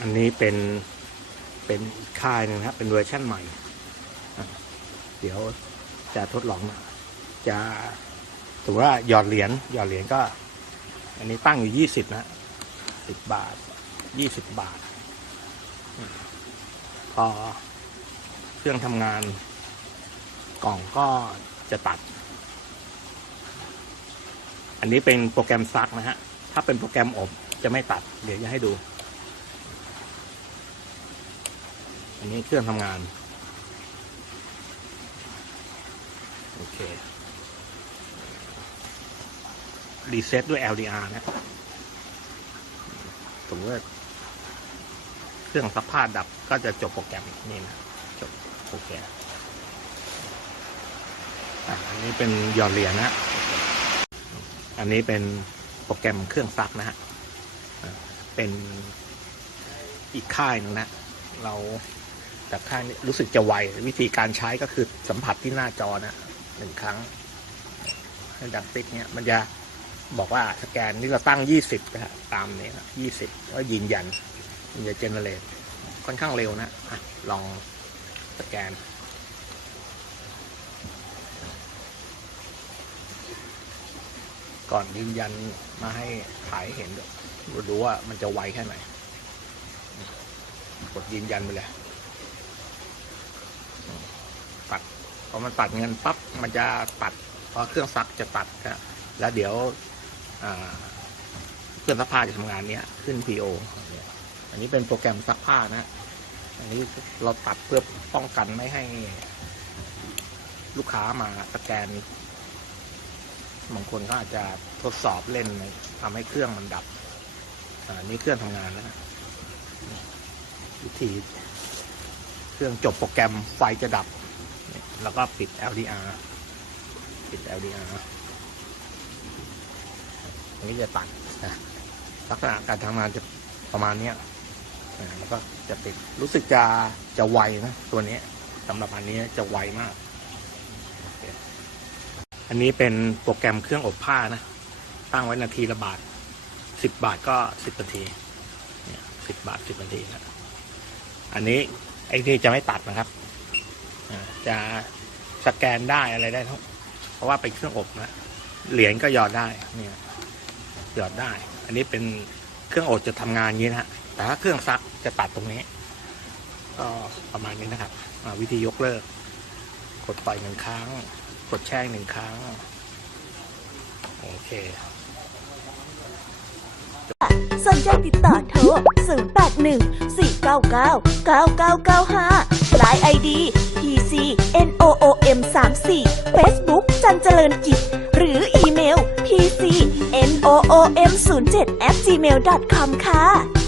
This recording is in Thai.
อันนี้เป็นเป็นค่ายนึงนะครับเป็นเวอร์ชั่นใหม่ เดี๋ยวจะทดลอง จะถือว่าหยอดเหรียญหยอดเหรียญก็ อันนี้ตั้งอยู่ยี่สิบนะสิบบาทยี่สิบบาท พอเครื่องทำงานกล่องก็จะตัด อันนี้เป็นโปรแกรมซักนะฮะ ถ้าเป็นโปรแกรมอบจะไม่ตัด เดี๋ยวจะให้ดู อันนี้เครื่องทำงาน โอเค รีเซ็ตด้วย LDR นะสมมติว่าเครื่องซักผ้าดับก็จะจบโปรแกรมนี่นะ จบโปรแกรมอันนี้เป็นหยอดเหรียญนะ อันนี้เป็นโปรแกรมเครื่องซักนะฮะ เป็นอีกค่ายหนึงนะ เรา แต่ค่ายนี้รู้สึกจะไว วิธีการใช้ก็คือสัมผัสที่หน้าจอนะหนึ่งครั้งให้ดับติ๊กเนี่ยมันจะบอกว่าสแกนนี่เราตั้งยี่สิบนะฮะตามนี้นะยี่สิบว่ายืนยันมันจะเจเนเรตค่อนข้างเร็วนะอะลองสแกน ก่อนยืนยันมาให้ถ่ายเห็นด้วยดูว่ามันจะไวแค่ไหน กดยืนยันไปเลย ตัดพอมันตัดเงินปั๊บมันจะตัดพอเครื่องซักจะตัดนะแล้วเดี๋ยวเครื่องซักผ้าจะทำงานเนี้ยขึ้น PO อันนี้เป็นโปรแกรมซักผ้านะอันนี้เราตัดเพื่อป้องกันไม่ให้ลูกค้ามาสแกนบางคนก็อาจจะทดสอบเล่นทำให้เครื่องมันดับอ่านี่เครื่องทำงานแล้วนะวิธีเครื่องจบโปรแกรมไฟจะดับ แล้วก็ปิด LDR ปิด LDR อันนี้จะตัดนะลักษณะการทำงานจะประมาณนี้แล้วก็จะติดรู้สึกจะจะไวนะตัวนี้สำหรับอันนี้จะไวมาก อันนี้เป็นโปรแกรมเครื่องอบผ้านะ ตั้งไว้นาทีละบาทสิบบาทก็สิบนาทีสิบบาทสิบนาทีนะอันนี้ไอ้นี่จะไม่ตัดนะครับ จะสแกนได้อะไรได้ทั้งเพราะว่าเป็นเครื่องอบนะเหรียญก็หยอดได้เนี่ยหยอดได้ อันนี้เป็นเครื่องอบจะทำงานอย่างนี้นะแต่ถ้าเครื่องซักจะตัดตรงนี้ ก็ประมาณนี้นะครับวิธียกเลิก กดปล่อยหนึ่งครั้ง กดแช่งหนึ่งครั้ง โอเคสนใจติดต่อโทร 081 499 9995 Line ID PC NOOM 34 Facebook จันเจริญกิจ หรืออีเมล PC NOOM 07 gmail com ค่ะ